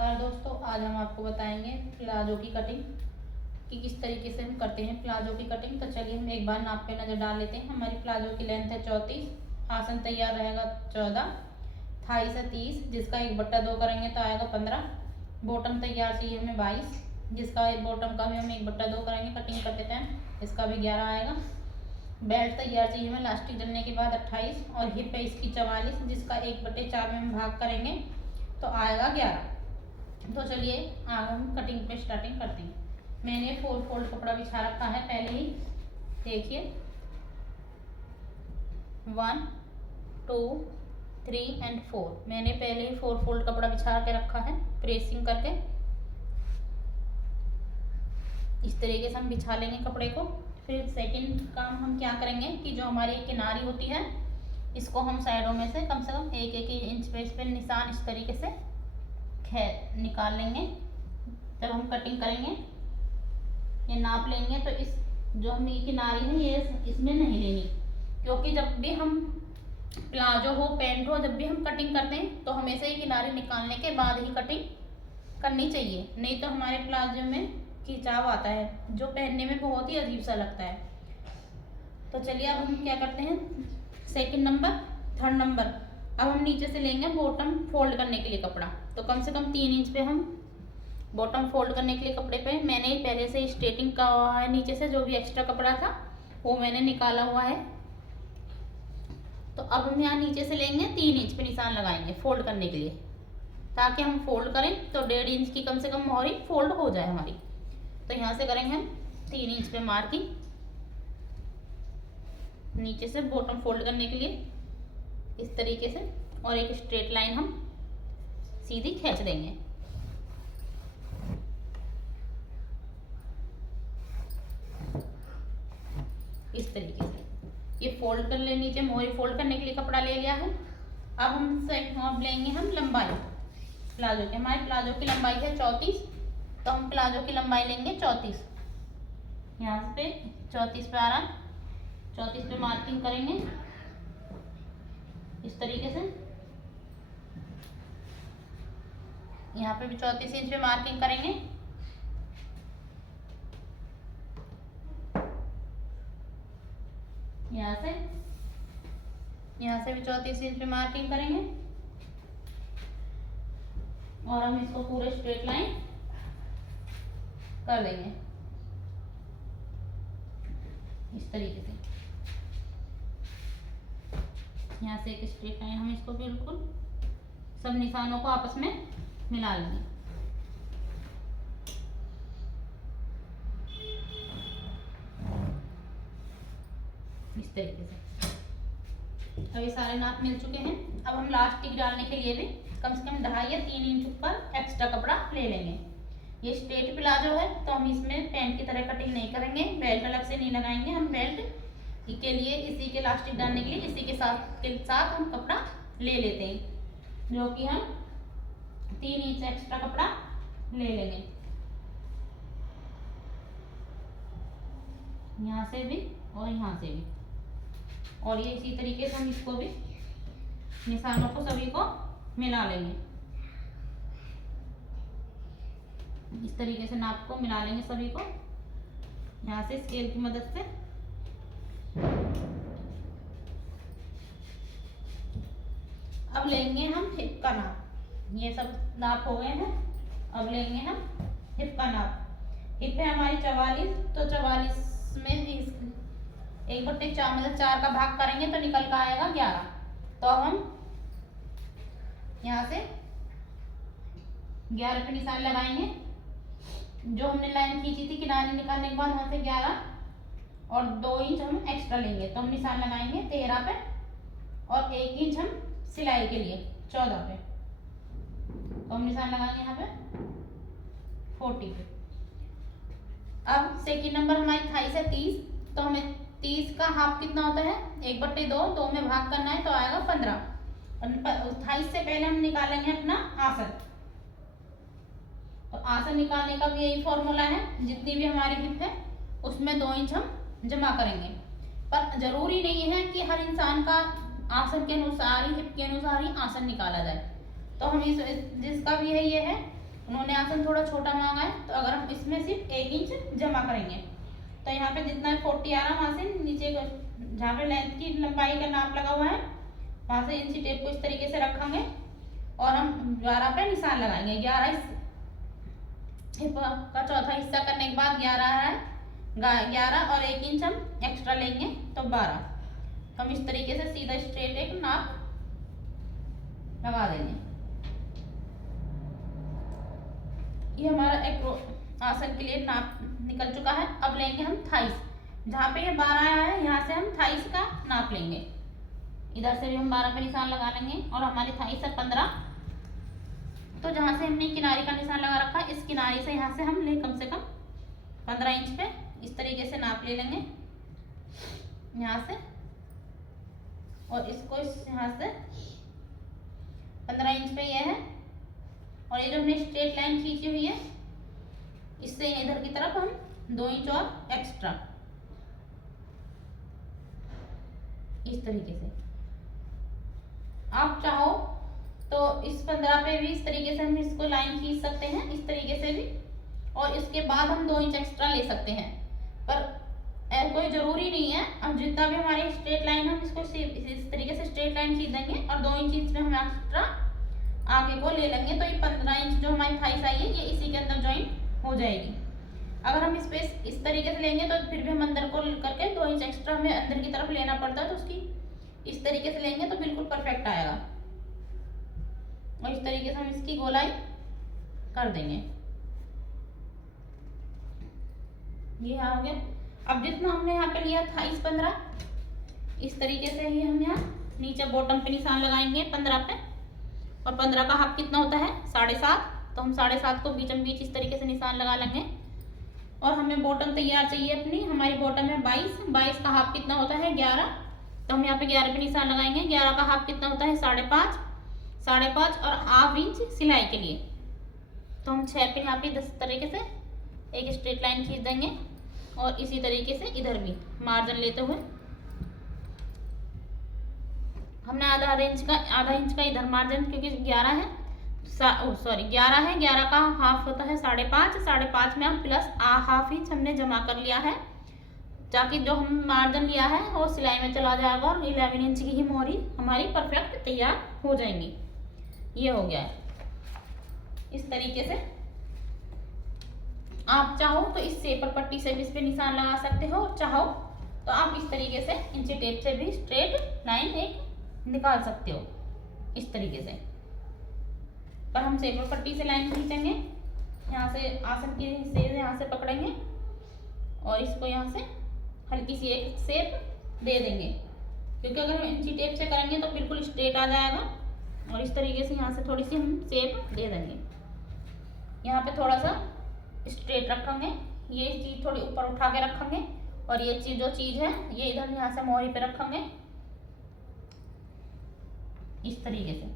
नमस्कार दोस्तों, आज हम आपको बताएंगे प्लाजो की कटिंग कि किस तरीके से हम करते हैं प्लाजो की कटिंग। तो चलिए हम एक बार नाप पे नज़र डाल लेते हैं। हमारी प्लाजो की लेंथ है 34, आसन तैयार रहेगा 14, थाई से 30, जिसका 1/2 करेंगे तो आएगा 15। बॉटम तैयार चाहिए हमें 22, जिसका बॉटम का भी हम 1/2 करेंगे कटिंग करते टाइम, इसका भी 11 आएगा। बेल्ट तैयार चाहिए हमें लास्टिक डलने के बाद 28, और हिप है इसकी 44, जिसका 1/4 में हम भाग करेंगे तो आएगा 11। तो चलिए आगे हम कटिंग पे स्टार्टिंग करते हैं। मैंने 4 फोल्ड कपड़ा बिछा रखा है पहले ही, देखिए 1 2 3 एंड 4 मैंने पहले ही 4 फोल्ड कपड़ा बिछा के रखा है प्रेसिंग करके। इस तरीके से हम बिछा लेंगे कपड़े को। फिर सेकंड काम हम क्या करेंगे कि जो हमारी किनारी होती है इसको हम साइडों में से कम 1-1 इंच पे निशान इस तरीके से निकाल लेंगे। जब हम कटिंग करेंगे ये नाप लेंगे तो इस जो हम ये किनारी है ये इसमें नहीं लेनी, क्योंकि जब भी हम प्लाजो हो पैंट हो जब भी हम कटिंग करते हैं तो हमेशा ये किनारी निकालने के बाद ही कटिंग करनी चाहिए, नहीं तो हमारे प्लाजो में खिंचाव आता है जो पहनने में बहुत ही अजीब सा लगता है। तो चलिए अब हम क्या करते हैं, सेकंड नंबर थर्ड नंबर अब हम नीचे से लेंगे बॉटम फोल्ड करने के लिए कपड़ा। तो कम से कम 3 इंच पे हम बॉटम फोल्ड करने के लिए कपड़े पे मैंने पहले से स्ट्रेटिंग का हुआ है, नीचे से जो भी एक्स्ट्रा कपड़ा था वो मैंने निकाला हुआ है। तो अब हम यहाँ नीचे से लेंगे 3 इंच पे निशान लगाएंगे फोल्ड करने के लिए, ताकि हम फोल्ड करें तो 1.5 इंच की कम से कम मोहरी फोल्ड हो जाए हमारी। तो यहाँ से करेंगे हम 3 इंच पे मार्किंग नीचे से बॉटम फोल्ड करने के लिए इस तरीके से, और एक स्ट्रेट लाइन हम सीधी खींच देंगे। इस तरीके से ये फोल्ड कर ले, नीचे मोहरी फोल्ड करने के लिए कपड़ा ले लिया है। अब हम लेंगे हम लंबाई प्लाजो की। हमारे प्लाजो की लंबाई है 34, तो हम प्लाजो की लंबाई लेंगे 34। यहाँ पे 34 पे आ रहा, 34 पे मार्किंग करेंगे इस तरीके से। यहाँ पे भी 34 इंच पे मार्किंग करेंगे। यहाँ से भी 34 इंच पे मार्किंग करेंगे, और हम इसको पूरे स्ट्रेट लाइन कर देंगे इस तरीके से। यहाँ से एक स्ट्रेट लाइन हम इसको बिल्कुल सब निशानों को आपस में मिला लेंगे। इस तरीके से अभी सारे नाप मिल चुके हैं। अब हम लास्टिक डालने के लिए भी कम से कम 2.5 या 3 इंच ऊपर एक्स्ट्रा कपड़ा ले लेंगे। ये स्ट्रेट प्लाजो है तो हम इसमें पैंट की तरह कटिंग नहीं करेंगे, बेल्ट अलग से नहीं लगाएंगे। हम बेल्ट के लिए इसी के लास्टिक डालने के लिए इसी के साथ हम कपड़ा ले लेते हैं, जो कि हम 3 इंच एक्स्ट्रा कपड़ा ले लेंगे। यहाँ से भी और यहाँ से भी, और ये इसी तरीके से हम इसको भी निशानों को सभी को मिला लेंगे। इस तरीके से नाप को मिला लेंगे सभी को यहाँ से स्केल की मदद से। अब लेंगे हम हिप का नाप। ये सब नाप हो गए हैं, अब लेंगे हम हिप का नाप। हिप है हमारी 44, तो 44 में 1/4 मतलब 4 का भाग करेंगे तो निकल का आएगा 11। तो अब हम यहाँ से 11 पे निशान लगाएंगे। जो हमने लाइन खींची थी किनारे निकालने के बाद वहां से 11 और 2 इंच हम एक्स्ट्रा लेंगे, तो हम निशान लगाएंगे 13 पे, और 1 इंच हम सिलाई के लिए 14 पे, तो हम निशान लगाएंगे यहाँ पे 40 पे। अब सेकंड नंबर हमारी थाई से 30, तो हमें 30 का हाफ कितना होता है 1/2, 2 में भाग करना है तो आएगा 15। 28 से पहले हम निकालेंगे अपना आसन। तो आसन निकालने का भी यही फॉर्मूला है, जितनी भी हमारी हिप है उसमें 2 इंच हम जमा करेंगे। पर जरूरी नहीं है कि हर इंसान का आसन के अनुसार ही हिप के अनुसार ही आसन निकाला जाए। तो हम इस जिसका भी है ये है उन्होंने आसन थोड़ा छोटा मांगा है, तो अगर हम इसमें सिर्फ 1 इंच जमा करेंगे तो यहाँ पे जितना 40 आ रहा वहाँ से नीचे जहाँ पे लेंथ की लंबाई का नाप लगा हुआ है वहाँ से इंची टेप को इस तरीके से रखेंगे और हम 12 पे निशान लगाएंगे। 11 हिप का चौथा हिस्सा करने के बाद 11 है, 11 और 1 इंच हम एक्स्ट्रा लेंगे तो 12। तो हम इस तरीके से सीधा स्ट्रेट एक नाप लगा देंगे। ये हमारा एक आसन के लिए नाप निकल चुका है। अब लेंगे हम थाइस, जहाँ पे ये 12 आया है यहाँ से हम थाइस का नाप लेंगे। इधर से भी हम 12 पे निशान लगा लेंगे और हमारी थाइस है 15। तो जहाँ से हमने किनारे का निशान लगा रखा है इस किनारे से यहाँ से हम ले कम से कम 15 इंच पे इस तरीके से नाप ले लेंगे यहाँ से, और इसको इस यहाँ से 15 इंच पे ये है। और ये जो हमने स्ट्रेट लाइन खींची हुई है इससे इधर की तरफ हम 2 इंच और एक्स्ट्रा इस तरीके से। आप चाहो तो इस 15 पे भी इस तरीके से हम इसको लाइन खींच सकते हैं इस तरीके से भी, और इसके बाद हम 2 इंच एक्स्ट्रा ले सकते हैं, पर कोई जरूरी नहीं है। अब जितना भी हमारी स्ट्रेट लाइन हम इसको इस तरीके से स्ट्रेट लाइन खींच देंगे और 2 इंच इसमें हम एक्स्ट्रा आगे को ले लेंगे तो ये 15 इंच जो हमारी थाइस आई है ये इसी के अंदर ज्वाइन हो जाएगी। अगर हम स्पेस इस तरीके से लेंगे तो फिर भी हम अंदर को करके 2 इंच एक्स्ट्रा हमें अंदर की तरफ लेना पड़ता है, तो उसकी इस तरीके से लेंगे तो बिल्कुल परफेक्ट आएगा। और इस तरीके से हम इसकी गोलाई कर देंगे। ये हो गया। अब जितना हमने यहाँ पे लिया थाइस 15, इस तरीके से ही हम यहाँ नीचे बॉटम पे निशान लगाएंगे 15 पे, और 15 का हाफ कितना होता है 7.5, तो हम 7.5 को बीचम बीच इस तरीके से निशान लगा लेंगे। और हमें बॉटम तैयार चाहिए अपनी, हमारी बॉटम है 22 का हाफ कितना होता है 11, तो हम यहाँ पे 11 पे निशान लगाएंगे। 11 का हाफ कितना होता है 5.5 और हाफ इंच सिलाई के लिए, तो हम 6 पे यहाँ पे इस तरीके से एक स्ट्रेट लाइन खींच देंगे और इसी तरीके से इधर भी मार्जिन लेते हुए हमने आधा इंच का इधर मार्जिन, क्योंकि 11 है 11 का हाफ होता है 5.5 में हम प्लस हाफ इंच हमने जमा कर लिया है, ताकि जो हम मार्जिन लिया है वो सिलाई में चला जाएगा और 11 इंच की ही मोहरी हमारी परफेक्ट तैयार हो जाएंगी। ये हो गया है। इस तरीके से आप चाहो तो इस सेपर पट्टी से भी इस पे निशान लगा सकते हो, चाहो तो आप इस तरीके से इंची टेप से भी स्ट्रेट लाइन एक निकाल सकते हो इस तरीके से। पर हम सेपर पट्टी से लाइन खींचेंगे, यहाँ से आसन के हिस्से यहाँ से पकड़ेंगे और इसको यहाँ से हल्की सी एक शेप दे देंगे, क्योंकि अगर हम इंची टेप से करेंगे तो बिल्कुल स्ट्रेट आ जाएगा। और इस तरीके से यहाँ से थोड़ी सी हम शेप दे देंगे, यहाँ पे थोड़ा सा स्ट्रेट रखेंगे, ये चीज़ थोड़ी ऊपर उठा के रखेंगे और ये चीज़ जो चीज़ है ये इधर यहाँ से मोहरी पे रखेंगे इस तरीके से।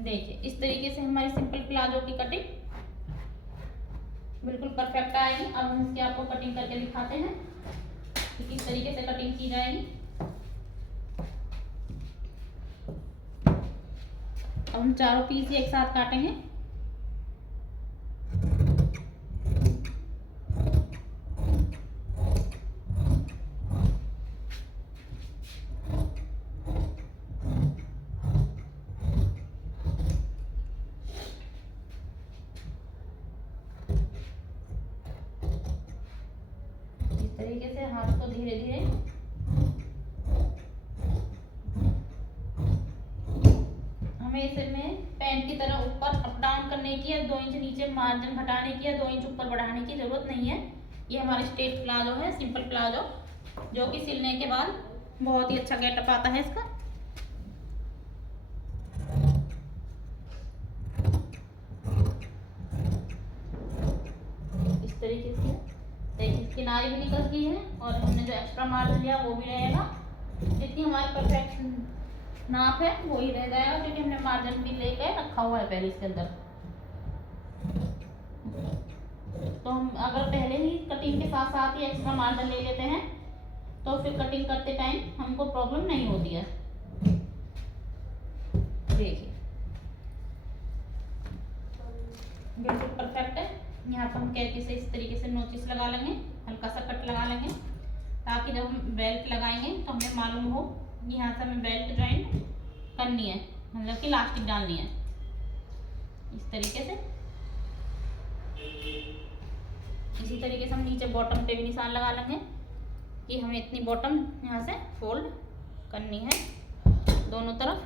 देखिए इस तरीके से हमारी सिंपल प्लाजो की कटिंग बिल्कुल परफेक्ट आएगी। अब हम इसकी आपको कटिंग करके दिखाते हैं कि किस तरीके से कटिंग की जाएगी। अब हम चारों पीस एक साथ काटेंगे। तरीके से हाथ को धीरे धीरे हमें इसमें पैंट की तरह ऊपर अप डाउन करने की या 2 इंच नीचे मार्जिन घटाने की या 2 इंच ऊपर बढ़ाने की जरूरत नहीं है। ये हमारा स्ट्रेट प्लाजो है, सिंपल प्लाजो, जो कि सिलने के बाद बहुत ही अच्छा गेटअप आता है इसका। इस तरीके से देखिए किनारे भी निकल गई है और हमने जो एक्स्ट्रा मार्जिन लिया वो भी रहेगा। जितनी हमारी परफेक्ट नाप है वो ही रह जाएगा, क्योंकि हमने मार्जिन भी लेके रखा हुआ है पहले इसके अंदर। तो हम अगर पहले ही कटिंग के साथ साथ ही एक्स्ट्रा मार्जिन ले लेते हैं तो फिर कटिंग करते टाइम हमको प्रॉब्लम नहीं होती है। देखिए यहाँ पर हम कैंची से इस तरीके से नोचिस लगा लेंगे, हल्का सा कट लगा लेंगे, ताकि जब हम बेल्ट लगाएंगे तो हमें मालूम हो यहाँ से हमें बेल्ट ज्वाइंट करनी है, मतलब कि इलास्टिक डालनी है। इस तरीके से इसी तरीके से हम नीचे बॉटम पे भी निशान लगा लेंगे कि हमें इतनी बॉटम यहाँ से फोल्ड करनी है दोनों तरफ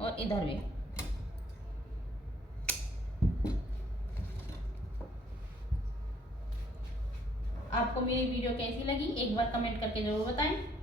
और इधर भी। आपको मेरी वीडियो कैसी लगी एक बार कमेंट करके जरूर बताएं।